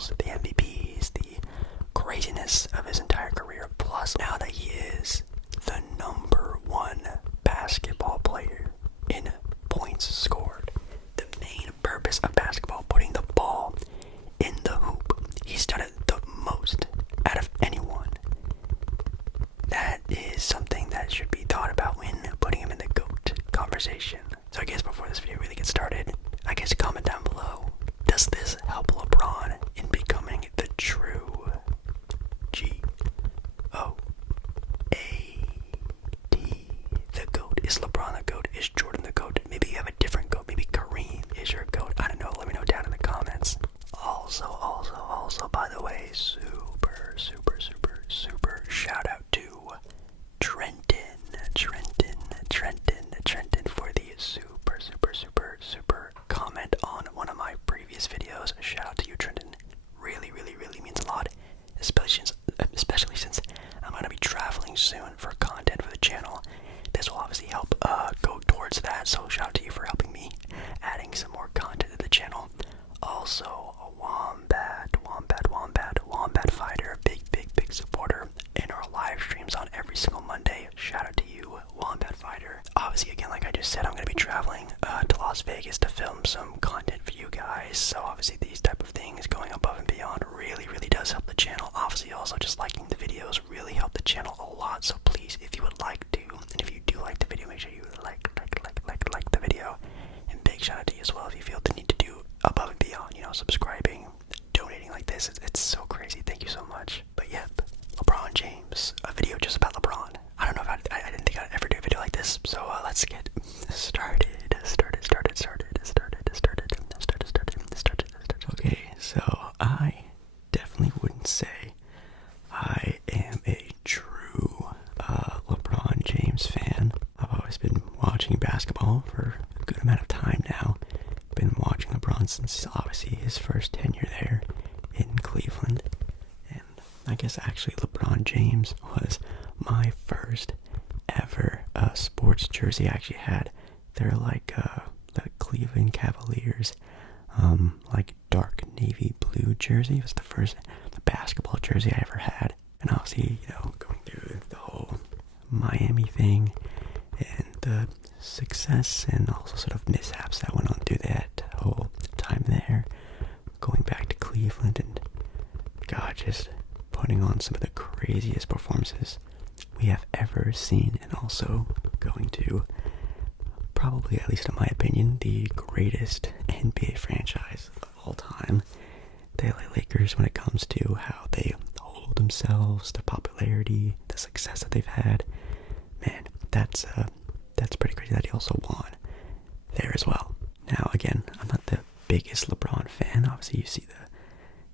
titles, the MVPs, the craziness of his entire career, plus now that he is the #1 basketball player in points scored. The main purpose of basketball, putting the ball in the hoop. He's done it the most out of anyone. That is something that should be thought about when putting him in the GOAT conversation. So I guess before this video really gets started, I guess comment down below, does this help LeBron in becoming the true G-O-A-T? The GOAT. Is LeBron the GOAT? Is Jordan the GOAT? Maybe you have a different GOAT. Maybe Kareem is your GOAT. I don't know. Let me know down in the comments. Also, by the way, super shout out to Trenton for the super comment on one of my previous videos. Shout out to you, Trenton. Really means a lot, especially since I'm going to be traveling soon for content for the channel. This will obviously help go towards that, so shout out to you for helping me adding some more content to the channel. Also, a Wombat Fighter, big supporter in our live streams on every single Monday. Shout out to you, Wombat Fighter. Obviously, again, like I just said, I'm going to be traveling to Las Vegas to film some content for you guys. So obviously, these type of things going above and beyond really does help the channel. Obviously, also just liking the videos really help the channel a lot. So please, if you would like to, and if you do like the video, make sure you like the video. And big shout out to you as well if you feel the need to do above and beyond, subscribing, donating like this. It's so crazy. Thank you so much. But yep, LeBron James, a video just about LeBron. I don't know if I didn't think I'd ever do a video like this. So let's get started. Okay, so I definitely wouldn't say I am a true LeBron James fan. I've always been watching basketball for a good amount of time now. Been watching LeBron since obviously his first tenure there in Cleveland. And I guess actually LeBron James was my first ever sports jersey I actually had. They're like the Cleveland Cavaliers, like dark navy blue jersey. It was the first basketball jersey I ever had. And obviously, going through the whole Miami thing and the success and also sort of mishaps that went on through that whole time there, going back to Cleveland and God, just putting on some of the craziest performances we have ever seen, and also going to probably, at least in my opinion, the greatest NBA franchise of all time, the LA Lakers, when it comes to how they hold themselves, the popularity, the success that they've had. Man, that's pretty crazy that he also won there as well. Now, again, I'm not the biggest LeBron fan. Obviously, you see the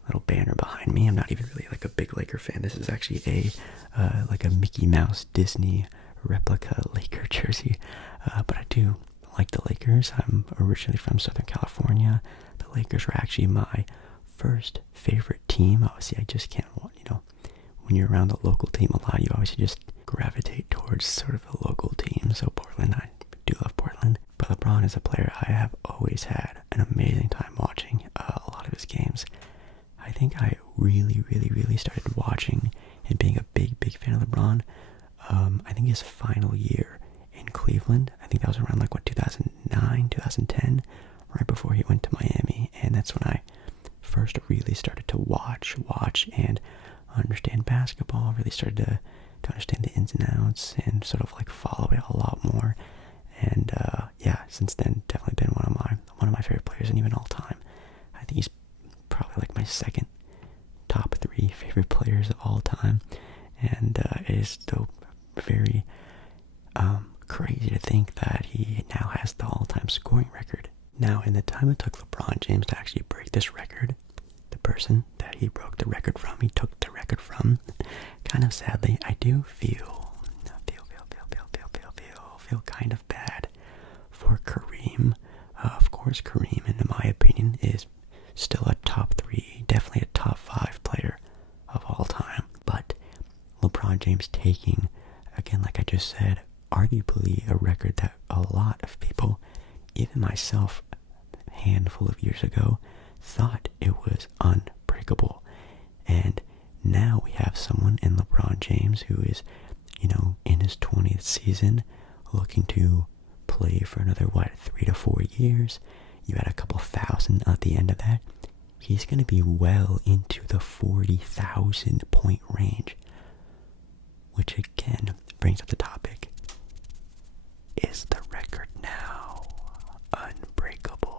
little banner behind me. I'm not even really like a big Laker fan. This is actually like a Mickey Mouse Disney replica Laker jersey. But I do like the Lakers. I'm originally from Southern California. The Lakers were actually my first favorite team. Obviously, I just can't, when you're around the local team a lot, you obviously just gravitate towards sort of a local team. So Portland, I do love Portland. But LeBron is a player I have always had an amazing time watching a lot of his games. I think I really started watching and being a big fan of LeBron. I think his final year in Cleveland, I think that was around 2009, 2010, right before he went to Miami. And that's when I first really started to watch and understand basketball, really started to understand the ins and outs and sort of follow it a lot more. And yeah, since then, definitely been one of my favorite players, and even all time. I think he's probably my second top 3 favorite players of all time. And it is still very crazy to think that he now has the all-time scoring record. Now, in the time it took LeBron James to actually break this record, the person that he took the record from, kind of sadly, I do feel kind of bad for Kareem. Of course, Kareem, in my opinion, is still a top 3, definitely a top 5 player of all time. But LeBron James taking, again, like I just said, arguably a record that a lot of people, even myself, a handful of years ago, thought it was unbreakable. unbreakable. And now we have someone in LeBron James who is, in his 20th season, looking to play for another, 3 to 4 years. You had a couple thousand at the end of that. He's going to be well into the 40,000 point range. Which again brings up the topic. Is the record now unbreakable?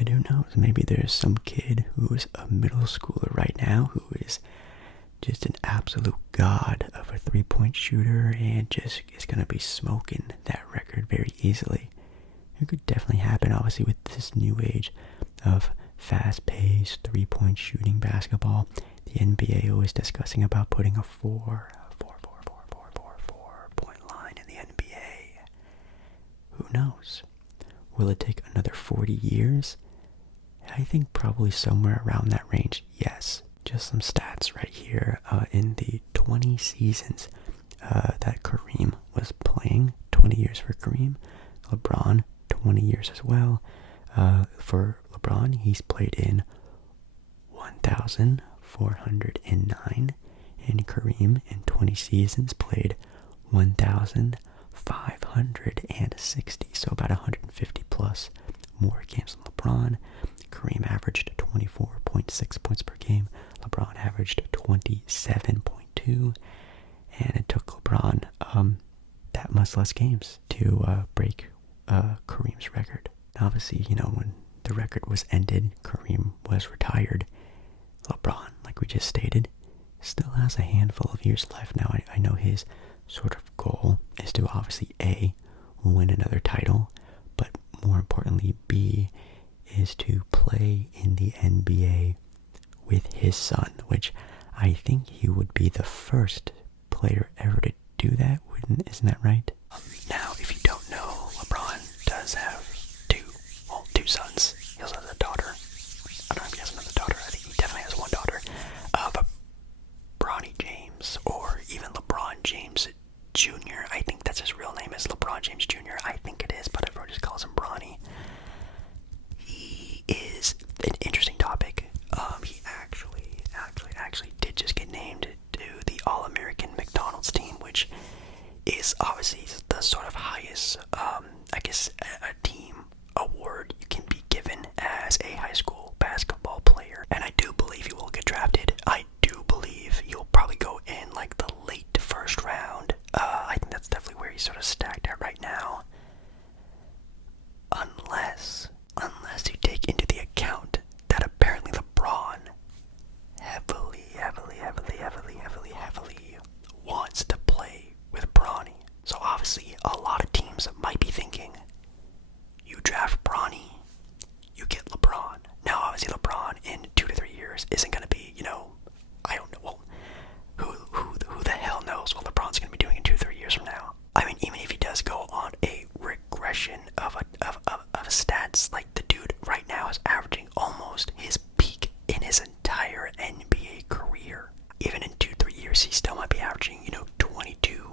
And who knows, maybe there's some kid who is a middle schooler right now who is just an absolute god of a three-point shooter and just is going to be smoking that record very easily. It could definitely happen, obviously, with this new age of fast-paced three-point shooting basketball. The NBA always discussing about putting a 4 point line in the NBA. Who knows? Will it take another 40 years? I think probably somewhere around that range, yes. Just some stats right here. In the 20 seasons that Kareem was playing, 20 years for Kareem, LeBron, 20 years as well. For LeBron, he's played in 1,409, and Kareem in 20 seasons played 1,560, so about 150 plus more games than LeBron. Kareem averaged 24.6 points per game. LeBron averaged 27.2, and it took LeBron that much less games to break Kareem's record. Obviously, when the record was ended, Kareem was retired. LeBron, like we just stated, still has a handful of years left. Now, I know his sort of goal is to obviously A, win another title, but more importantly, B, is to play in the NBA with his son, which I think he would be the first player ever to do that, isn't that right? Now, if you don't know, LeBron does have two sons. He also has a daughter. I don't know if he has another daughter. I think he definitely has one daughter. But Bronny James, or even LeBron James Jr., I think that's his real name, is LeBron James Jr. I think it is, but everyone just calls him Bronny. He is an interesting topic. He actually did just get named to the All-American McDonald's team, which is obviously the sort of highest, a team award you can be given as a high school basketball player. And I do believe he will get drafted. I do believe he'll probably go in like the late first round. I think that's definitely where he's sort of stacked at right now. Unless you take into the account that apparently LeBron heavily wants to play with Bronny. So obviously a lot of teams might be thinking, you draft Bronny, you get LeBron. Now obviously LeBron in 2 to 3 years isn't going to be, I don't know, well, who the hell knows what LeBron's going to be doing in 2 to 3 years from now. I mean, even if he does go on a regression of stats, like the dude right now is averaging almost his peak in his entire NBA career. Even in 2-3 years, he still might be averaging, 22,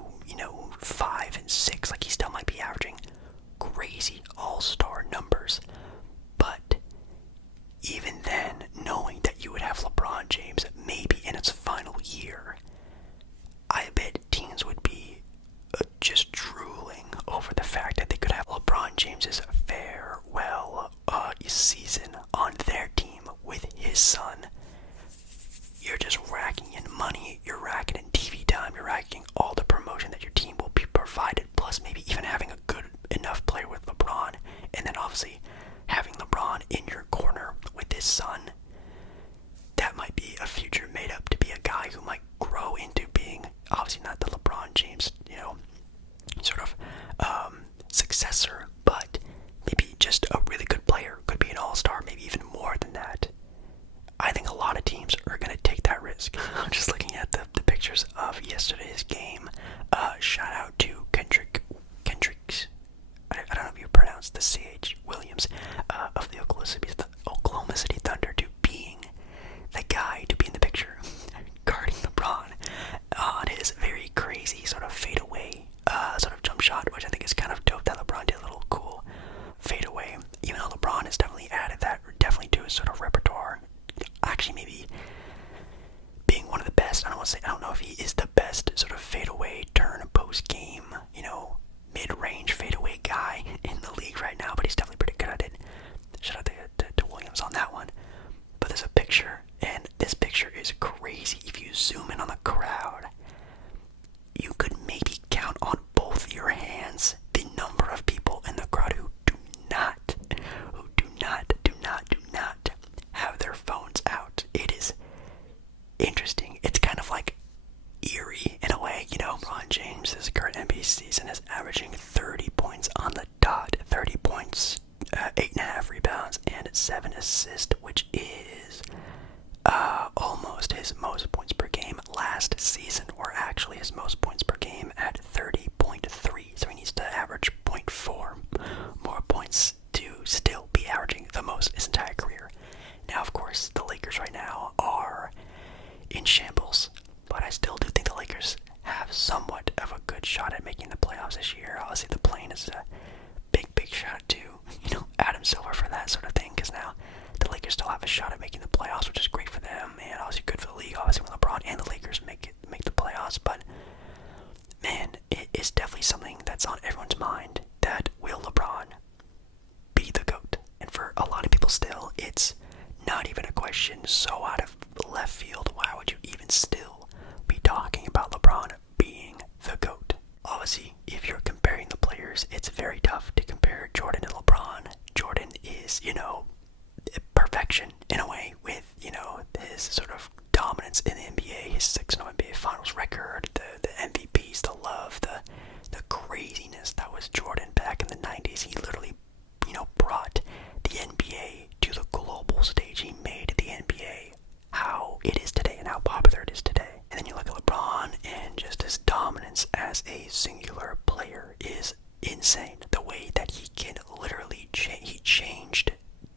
5 and 6. Like, he still might be averaging crazy all-star numbers. But even then, knowing that you would have LeBron James maybe in its final year, I bet teams would be just drooling over the fact that they could have LeBron James's farewell season on their team with his son. You're just racking in money, you're racking in TV time, you're racking all the promotion that your team will be provided, plus maybe even having a good enough player with LeBron, and then obviously having LeBron in your corner with his son. That might be a future made up to be a guy who might grow into being, obviously not the LeBron James, sort of successor, but maybe just a really good player, could be an all-star, maybe even more than that. I think a lot of teams are going to take that risk. I'm just looking at the pictures of yesterday's game. Shout out to Kendricks, I don't know if you pronounce the CH Williams, of the Oklahoma City Thunder, to being the guy to be in the picture, guarding LeBron on his very crazy sort of fadeaway sort of jump shot, which I think is kind of dope that LeBron did a little cool fadeaway. Even though LeBron has definitely added that definitely to his sort of repertoire actually maybe being one of the best. I don't know if he is the best sort of fadeaway turn post game, mid-range fadeaway guy in the league right now, but he's definitely pretty good at it. Shout out to Williams on that one. But there's a picture, and this picture is crazy. If you zoom in on the crowd, you could maybe count on both your hands the number of people in the crowd who do not have their phones out. It is interesting. It's kind of like eerie in a way. LeBron James, his current NBA season, is averaging 30 points on the dot, 30 points, 8.5 rebounds, and 7 assists, which is almost his most points per game last season, or actually his most points per game at 30.3. So he needs to average 0.4 more points to still be averaging the most his entire career. Now, of course, the Lakers right now are in shambles, but I still do think the Lakers have somewhat of a good shot at making the playoffs this year. Obviously, the play-in is a big shot to, Adam Silver for that sort of thing, because now the Lakers still have a shot at making the playoffs, which is great for them, and obviously good for the league, obviously when LeBron and the Lakers make the playoffs. But man, it is definitely something that's on everyone's mind, that will LeBron be the GOAT? And for a lot of people still, it's not even a question so out of left field. Why would you even still be talking about LeBron being the GOAT? Obviously, if you're comparing the players, it's very tough to compare Jordan to LeBron. Jordan is, perfection in a way, with, his sort of dominance in the NBA, his 6-0 NBA Finals record, the MVPs, the love, the craziness that was Jordan back in the 90s. He literally, brought the NBA to the global stage. He made the NBA how it is today and how popular it is today. And then you look at LeBron, and just his dominance as a singular player is insane. The way that he can literally he changed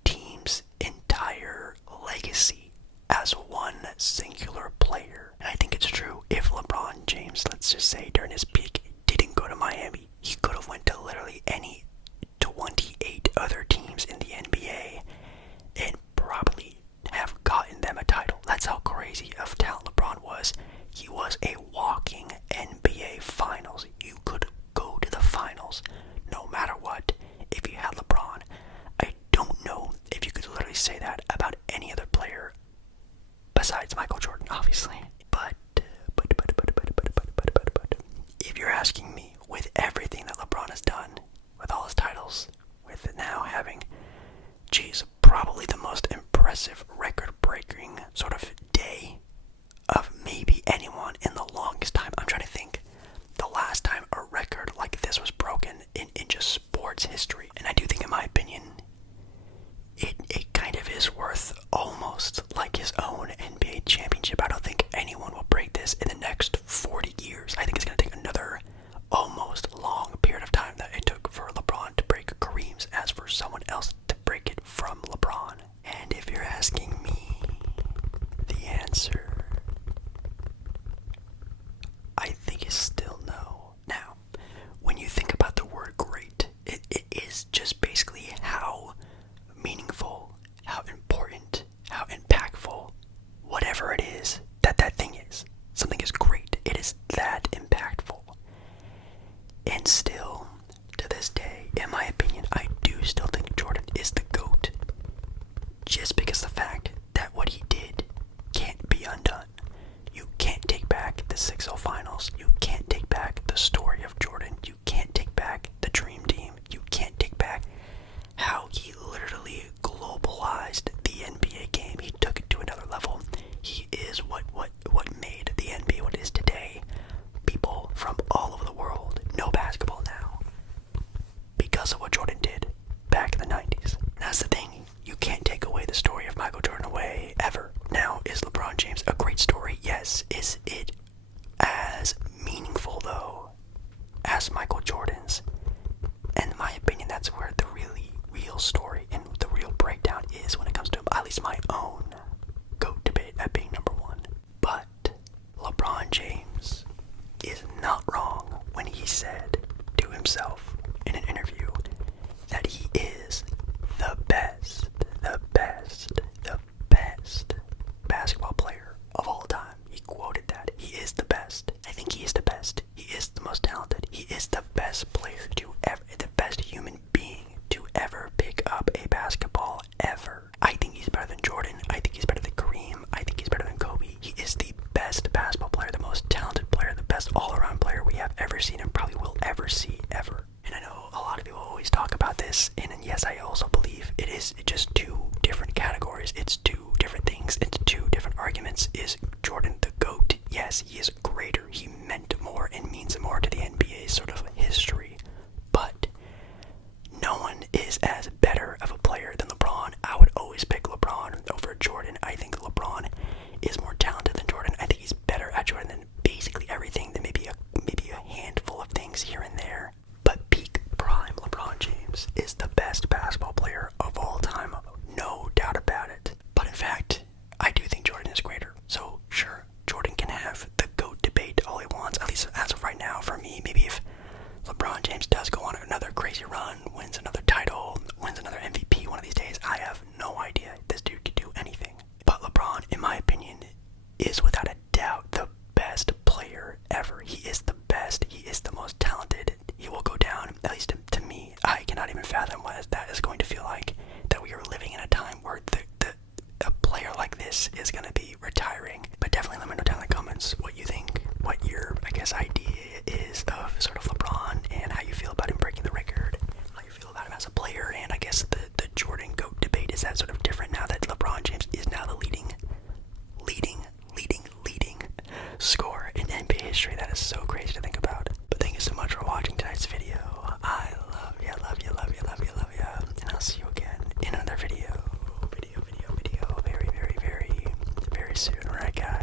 teams' entire legacy as one singular player. And I think it's true. If LeBron James, let's just say during his peak, didn't go to Miami, he could have went to literally any 28 other teams in the NBA and probably have gotten them a title. That's how crazy of talent LeBron was. He was a walking NBA Finals. You could go to the finals no matter what if you had LeBron. I don't know if you could literally say that about any other player besides Michael Jordan, obviously. But if you're asking me, with everything that LeBron has done, with all his titles, with now having, probably the most impressive record-breaking sort of day of maybe anyone in the longest time. I'm trying to think the last time a record like this was broken in just sports history. And I do think, in my opinion, it kind of is worth almost like his own NBA championship. I don't think anyone will break this in the next 40 years. I think it's going to take another almost long period of time that it took for LeBron to break Kareem's, as for someone else to break it from LeBron. And if you're asking me, the answer, I think, is still no. Now, when you think about the word great, it is just basically how meaningful, how important, how impactful, whatever it is that thing is. Something is great. It is that impactful. And still, to this day, in my opinion, I do still think Jordan is the GOAT. Just because the fact that what he did can't be undone. You can't take back the 6-0 finals. You can't take back the story of Jordan. You can't take back the dream team. You can't take back how he literally globalized the NBA game. He took it to another level. He is what made the NBA what it is today. People from all over the world know basketball now because of what Jordan did back in the 90s. And that's the thing. You can't take away the story of Michael Jordan away, ever. Now, is LeBron James a great story? Yes. Is it as meaningful, though, as Michael Jordan's? And in my opinion, that's where the really real story and the real breakdown is when it comes to, at least, my own GOAT debate at being number one. But LeBron James is not wrong when he said to himself in an interview that he is the best is that sort of different now that LeBron James is now the leading scorer in NBA history. That is so crazy to think about. But thank you so much for watching tonight's video. I love you, and I'll see you again in another video very soon. Alright, guys.